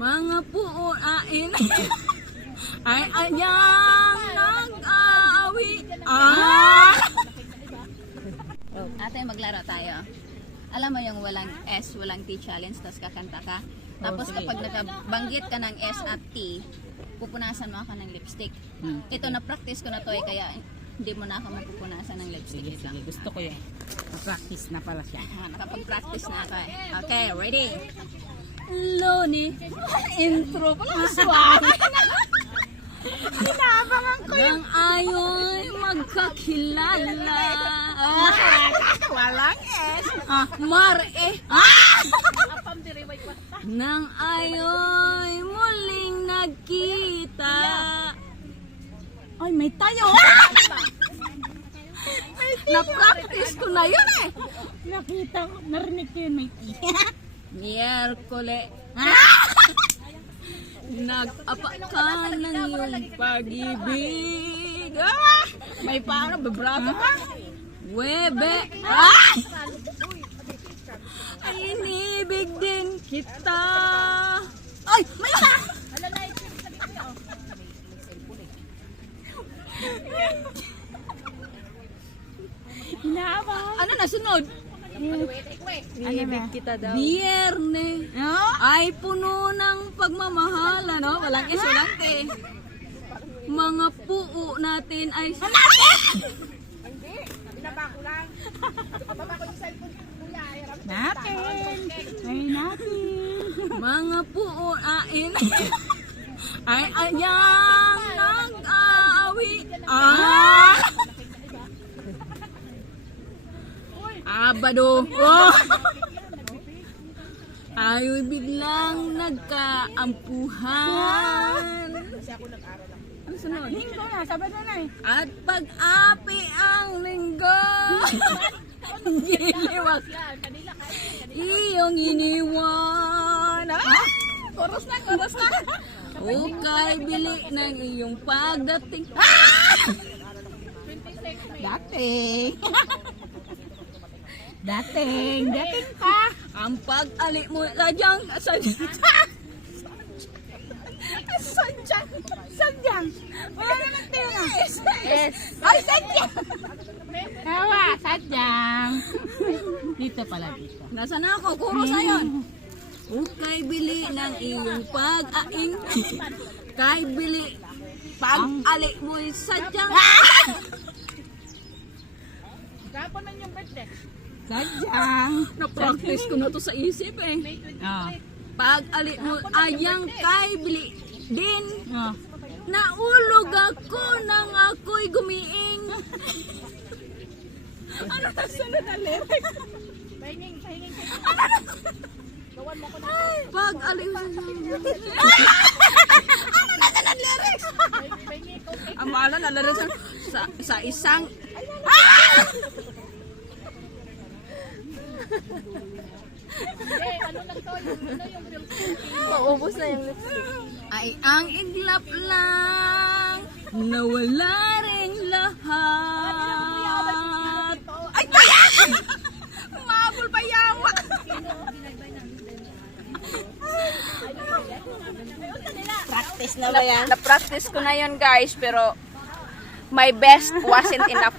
Mga puunain ay anyang nag-aawi. Ate, maglaro tayo. Alam mo yung walang S, walang T challenge, tapos kakanta ka. Tapos kapag nakabanggit ka ng S at T, pupunasan mo ako ng lipstick. Ito, na-practice ko na to kaya hindi mo na ako mapupunasan ng lipstick. Sige, sige. Gusto ko yan. Na-practice na pala siya. Nakapag-practice na ako eh. Okay, ready? Loni. Intro pa lang swag. Inaabangan ko Nang ayo'y magkakilala. Walang S. Mare. Nang ayo'y muling nagkita. Ay, may tayo. Na-practice ko na yun eh. Nakita ko, narinig ko yun, may T. Miyerkole. Nag-apa ka ng iyong pag-ibig. May parang bebrato pa. Webe. Ay, inibig din kita. Ay, may pa! Inaabangan. Ano na sunod? Inibig kita daw. Bierne. Ay puno ng pagmamahala, no? Walang S, walang T. Mga puo natin ay... Natin. Ay, natin. Mga puunain ay anyang nag-aawi. Abado. Ayo'y biglang nagkaampuhan. Ano sunod? Linggo na, Sabado na eh. At pag-api ang linggo. Giliwag. Iyong iniwan. Koros na, koros na. Ukay bili ng iyong pagdating. Dating. Dating ka. Ang pag-ali mo sadyang Sadyang. Wala naman tayo na. yes. Ay, sadyang. Tawa, sadyang. Dito pala, dito. Nasaan na ako? Kuros na yun. Ukay bili ng iyong pag-ain. Kay bili pag-ali mo sadyang. Gapon na yung birthday. Sadyang. Na-practice ko na to sa isip eh. Oh. Pag-ali mo ayang kay bili din. Oh. Naulog ako nang ako'y gumiing. Ano na sunod na lyric? Pag-ali mo ano na sunod lyrics? Ang mahala na lyrics sa isang Maubos na yung lipstick. ay ang iglap lang nawala rin lahat. Ay, kaya! Umabol pa yawa. Practice na ba yan? Na-practice ko na yun guys, pero my best wasn't enough.